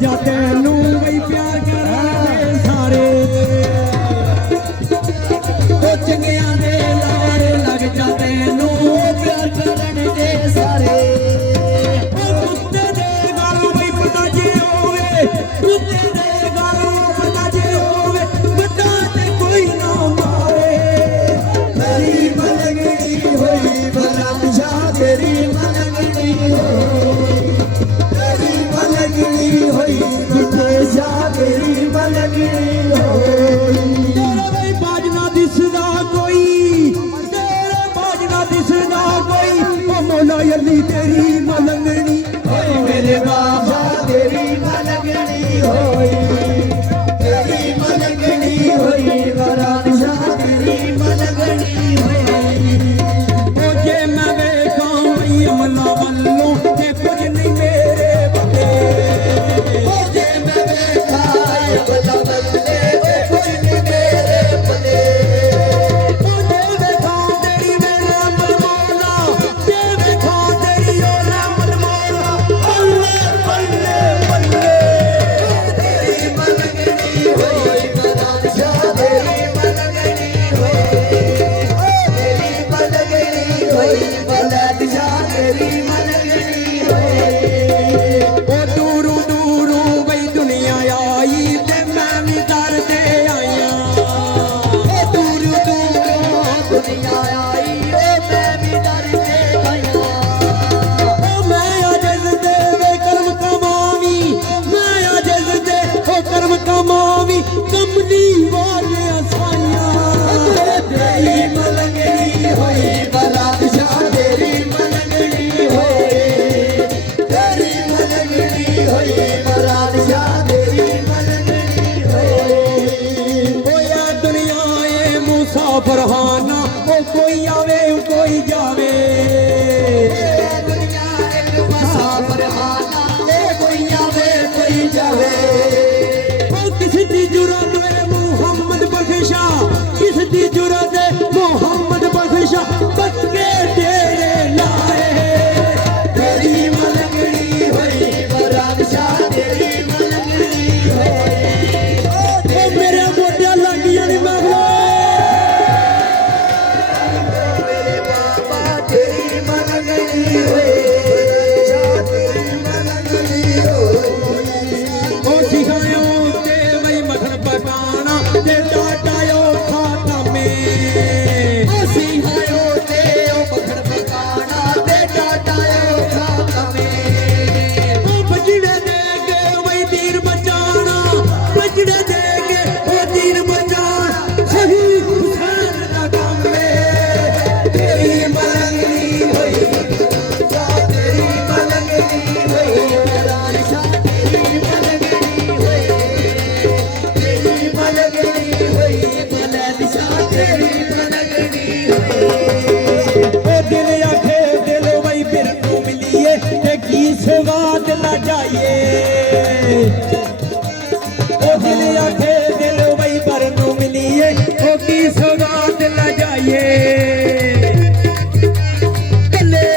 जा तेनू वही प्यार करांगे सारे ओ चंगिया दे लारे लग जा तेनू प्यार करांगे सारे ओ कुत्ते दे गल वही पता जे होवे कुत्ते दे गल पता जे होवे बता ते कोई ना मारे मेरी मलंगनी होई भला जा तेरी मलंगनी होई जा तेरी मलंगनी होई तेरे भाई बाजना दिसदा कोई तेरे बाजना दिसदा कोई ओ मौला अली तेरी मलंगनी होई मेरे बाबा तेरी मलंगनी होई तेरी मलंगनी होई वरान शाह तेरी मलंगनी होई ओ जे मैं वेखां वही अमला वल्लों ते कुछ नहीं मेरे बल्ले ओ जे मैं वेखां अमला वल्ले ते कुछ नहीं मेरे बल्ले ओ जे वेखां तेरी मेरे अमल मौला जे वेखां तेरी ओ रहमत मौला अल्लाह बल्ले बल्ले तेरी मलंगनी होई वरान शाह तेरी मलंगनी होई तेरी मलंगनी होई वलाद शाह तेरी मलंगनी होई ओ दूरू दूरू बई दुनिया आई ते मैं भी दर ते आया ओ दूरू दूरू दुनिया आई ओ मैं भी दर ते आया ओ मैं अजज दे वे कर्म कमावी मैं अजज दे ओ कर्म कमावी कमली वाले साइया तेरी मलंगनी होई बरात शाह तेरी मलंगनी होई तेरी मलंगनी होई बरात शाह तेरी मलंगनी होई ओ या दुनिया ए मुसाफिर हाना ओ कोई आवे कोई जावे दुनिया एक मुसाफिर हाना ए कोई आवे कोई जावे ओ किस दी जुरत है मुहम्मद बख्शा किस दी जुरत है मुहम्मद बख्शा बक्के तेरे लाए तेरी मलंगनी होई बरात शाह तेरी मलंगनी होई ओ मेरे मोटिया लगियां नी महला मेरे बाबा तेरी मलंगनी होई शाह तेरी मलंगनी होई ओ सिखायो ते वही मखन पकाना ते टाटायो खाता में ओ सिखायो ते ओ मखन पकाना ते टाटायो खाता में ओ बजड़े दे के वही तीर बचाना बजड़े दे के ओ तीर बचाना सही हुसैन दा काम में तेरी मलंगनी होई शाह तेरी मलंगनी होई वरान शाह तेरी मलंगनी होई तेरी मलंगनी होई वलाद शाह तेरी मलंगनी होई ओ दिल आखे दिल वही फिर तू मिलिए ते की सवाद ना जाइए ओ दिल आखे दिल वही पर तू मिलिए ओ की सवाद ना जाइए ले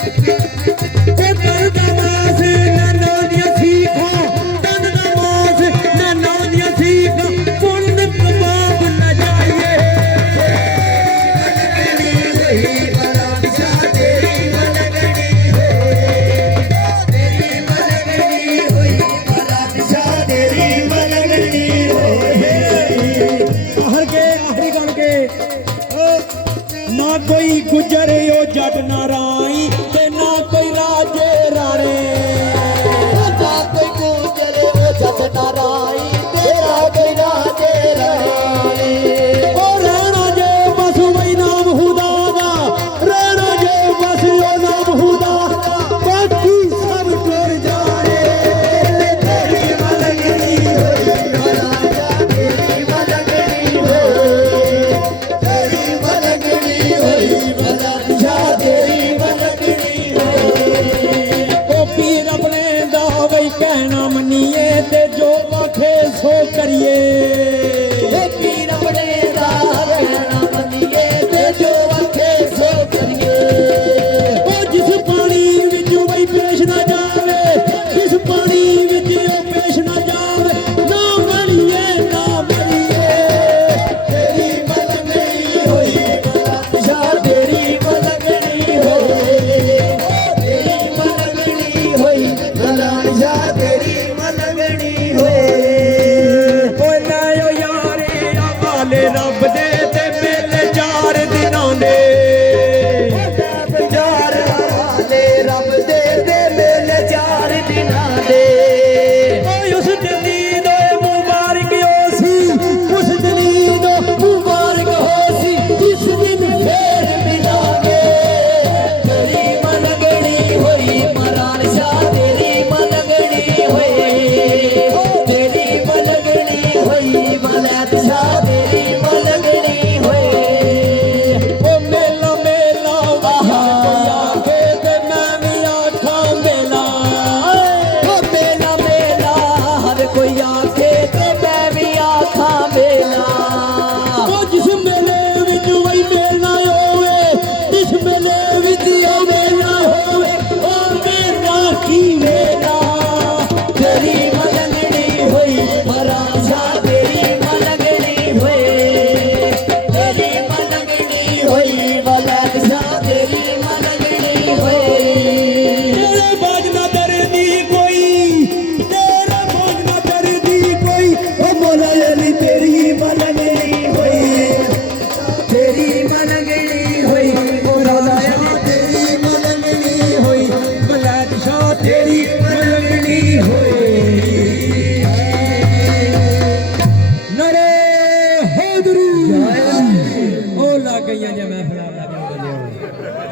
ओ कर नमाज ना दिया सीखो तन नमाज ना दिया सीखो पुण्य कबाब न जाइए मलंगनी होई बरात शाह तेरी मलंगनी होई तेरी मलंगनी होई नरे हैदरी ओ लग गई जे महफिल